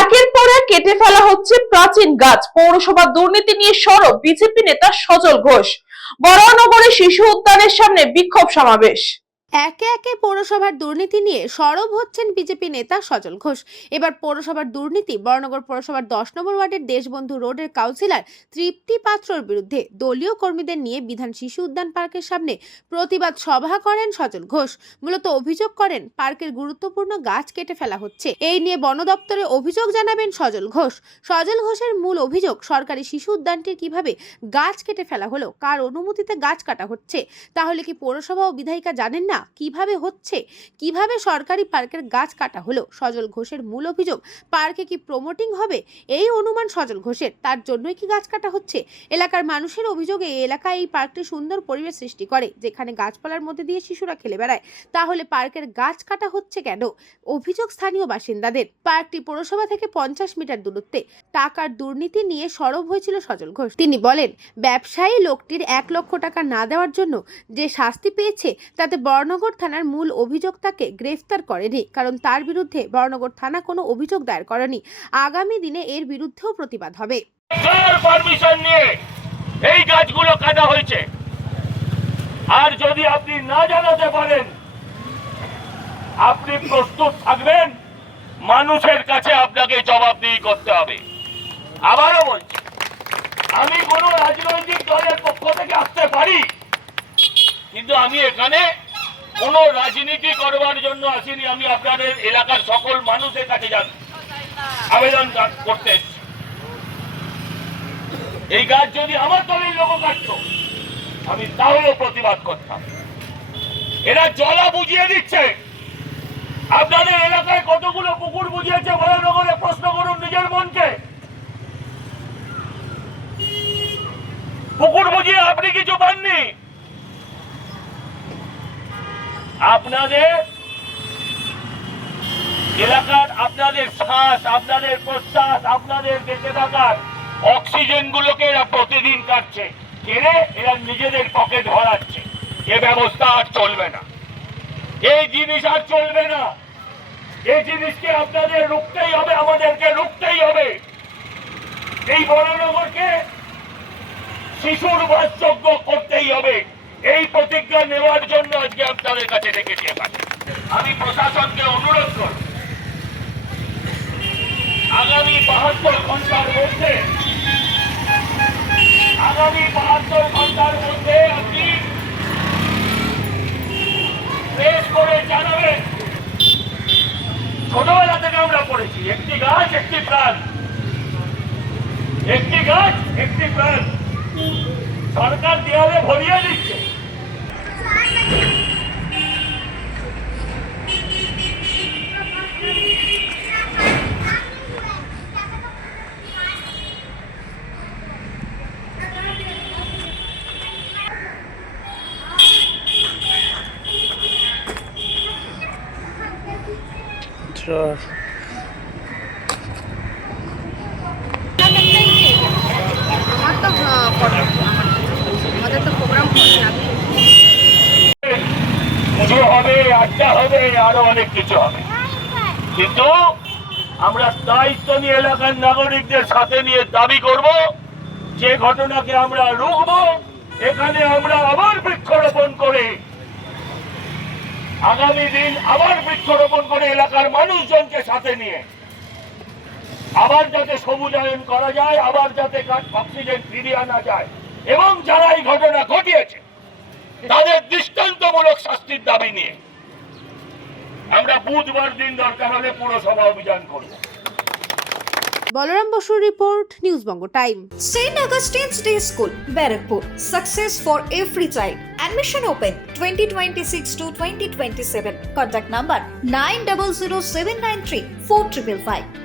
একের পর এক কেটে ফেলা হচ্ছে প্রাচীন গাছ। পৌরসভার দুর্নীতি নিয়ে সরব বিজেপি নেতা সজল ঘোষ। বরানগরে শিশু উদ্যানের সামনে বিক্ষোভ সমাবেশ। একে একে পৌরসভার দুর্নীতি নিয়ে সরব হচ্ছেন বিজেপি নেতা সজল ঘোষ। এবার পৌরসভার দুর্নীতি বরানগর পৌরসভার 10 নম্বর ওয়ার্ডের দেশবন্ধু রোডের কাউন্সিলর তৃপ্তি পাত্রর বিরুদ্ধে দলীয় কর্মীদের নিয়ে বিধান শিশু উদ্যান পার্কের সামনে প্রতিবাদ সভা করেন সজল ঘোষ। মূলত অভিযোগ করেন পার্কের গুরুত্বপূর্ণ গাছ কেটে ফেলা হচ্ছে। এই নিয়ে বন দপ্তরে অভিযোগ জানাবেন সজল ঘোষ। সজল ঘোষের মূল অভিযোগ, সরকারি শিশু উদ্যানটির কিভাবে গাছ কেটে ফেলা হলো, কার অনুমতিতে গাছ কাটা হচ্ছে। তাহলে কি পৌরসভা ও বিধায়িকা জানেন না কিভাবে হচ্ছে, কিভাবে সরকারি পার্কের গাছ কাটা হলো? সজল ঘোষের মূল অভিযোগ, পার্কে কি প্রমোটিং হবে এই অনুমান সজল ঘোষের, তার জন্যই কি গাছ কাটা হচ্ছে। এলাকার মানুষের অভিযোগে এই এলাকায় এই পার্কটি সুন্দর পরিবেশ সৃষ্টি করে, যেখানে গাছপালার মধ্যে দিয়ে শিশুরা খেলে বেড়ায়। তাহলে পার্কের গাছ কাটা হচ্ছে কেন? অভিযোগ স্থানীয় বাসিন্দাদের। পার্কটি পৌরসভা থেকে 50 মিটার দূরত্বে। টাকার দুর্নীতি নিয়ে সরব হয়েছিল সজল ঘোষ। তিনি বলেন, ব্যবসায়ী লোকটির 1 লক্ষ টাকা না দেওয়ার জন্য যে শাস্তি পেয়েছে, তাতে বরানগর থানার মূল অভিযোক্তাকে গ্রেফতার করেনি, কারণ তার বিরুদ্ধে বরানগর থানা কোনো অভিযোগ দায়ের করেনি। আগামী দিনে এর বিরুদ্ধেও প্রতিবাদ হবে। পারমিশন নিয়ে এই গাছগুলো কাটা হয়েছে, আর যদি আপনি না জানাতে পারেন, আপনি প্রস্তুত থাকবেন, মানুষের কাছে আপনাকে জবাবদিহি করতে হবে। আবারও বলছি, আমি কোনো রাজনৈতিক দলের পক্ষ থেকে আসতে পারি, কিন্তু আমি এখানে কোনো রাজনীতি করবার জন্য আসিনি। আমি আপনাদের এলাকার সকল মানুষের কাছে আবেদন করতে এসেছি। এই গাছ যদি আমার দলের লোক কাটত, আমি তাহলেও প্রতিবাদ করতাম। এরা জলা বুঝিয়ে দিচ্ছে। আপনাদের এলাকায় কতগুলো পুকুর বুঝিয়েছে বরানগরে? প্রশ্ন করুন নিজের মনকে। পুকুর বুঝিয়ে আপনি কিছু পাননি। আপনাদের এলাকার, আপনাদের শ্বাস, আপনাদের প্রশ্বাস, আপনাদের বেঁচে থাকার অক্সিজেন গুলোকে এরা প্রতিদিন কাটছে, কেড়ে এরা নিজেদের পকেট ভরাচ্ছে। এ ব্যবস্থা আর চলবে না, এই জিনিস আর চলবে না। এই জিনিসকে আপনাদের রুখতেই হবে, আমাদেরকে রুখতেই হবে। এই বরানগরকে শিশুর বাসযোগ্য করতেই হবে। এই প্রতিজ্ঞা নেওয়ার জন্য আজকে আপনাদের কাছে ডেকেছি। আমি প্রশাসনকে অনুরোধ করব, আগামী 72 ঘন্টার মধ্যে আপনি প্রেস করে জানাবেন। ছোটবেলা থেকে আমরা পড়েছি, একটি গাছ একটি প্রাণ, একটি গাছ একটি প্রাণ। সরকার দেয়ালে ভরিয়ে দিচ্ছে। পুজো হবে, আড্ডা হবে, আরো অনেক কিছু হবে, কিন্তু আমরা দায়িত্ব নিয়ে এলাকার নাগরিকদের সাথে নিয়ে দাবি করব, যে ঘটনাকে আমরা রুখবো। এখানে আমরা আবার বৃক্ষরোপণ করে, আগামী দিন আবার বৃক্ষরোপণ করে এলাকার মানুষজনকে সাথে নিয়ে আবার যাতে সবুজায়ন করা যায়, আবার যাতে অক্সিজেন ফিরিয়ে আনা যায়, এবং যারা এই ঘটনা ঘটিয়েছে তাদের দৃষ্টান্তমূলক শাস্তির দাবি নিয়ে আমরা বুধবার দিন দরকার হলে পুরসভা অভিযান করব। বলরাম বসুর report, news Banga time. St. Augustine's Day School, Barakpur. Success for every child. Admission open 2026 to 2027. Contact number 900793 4555.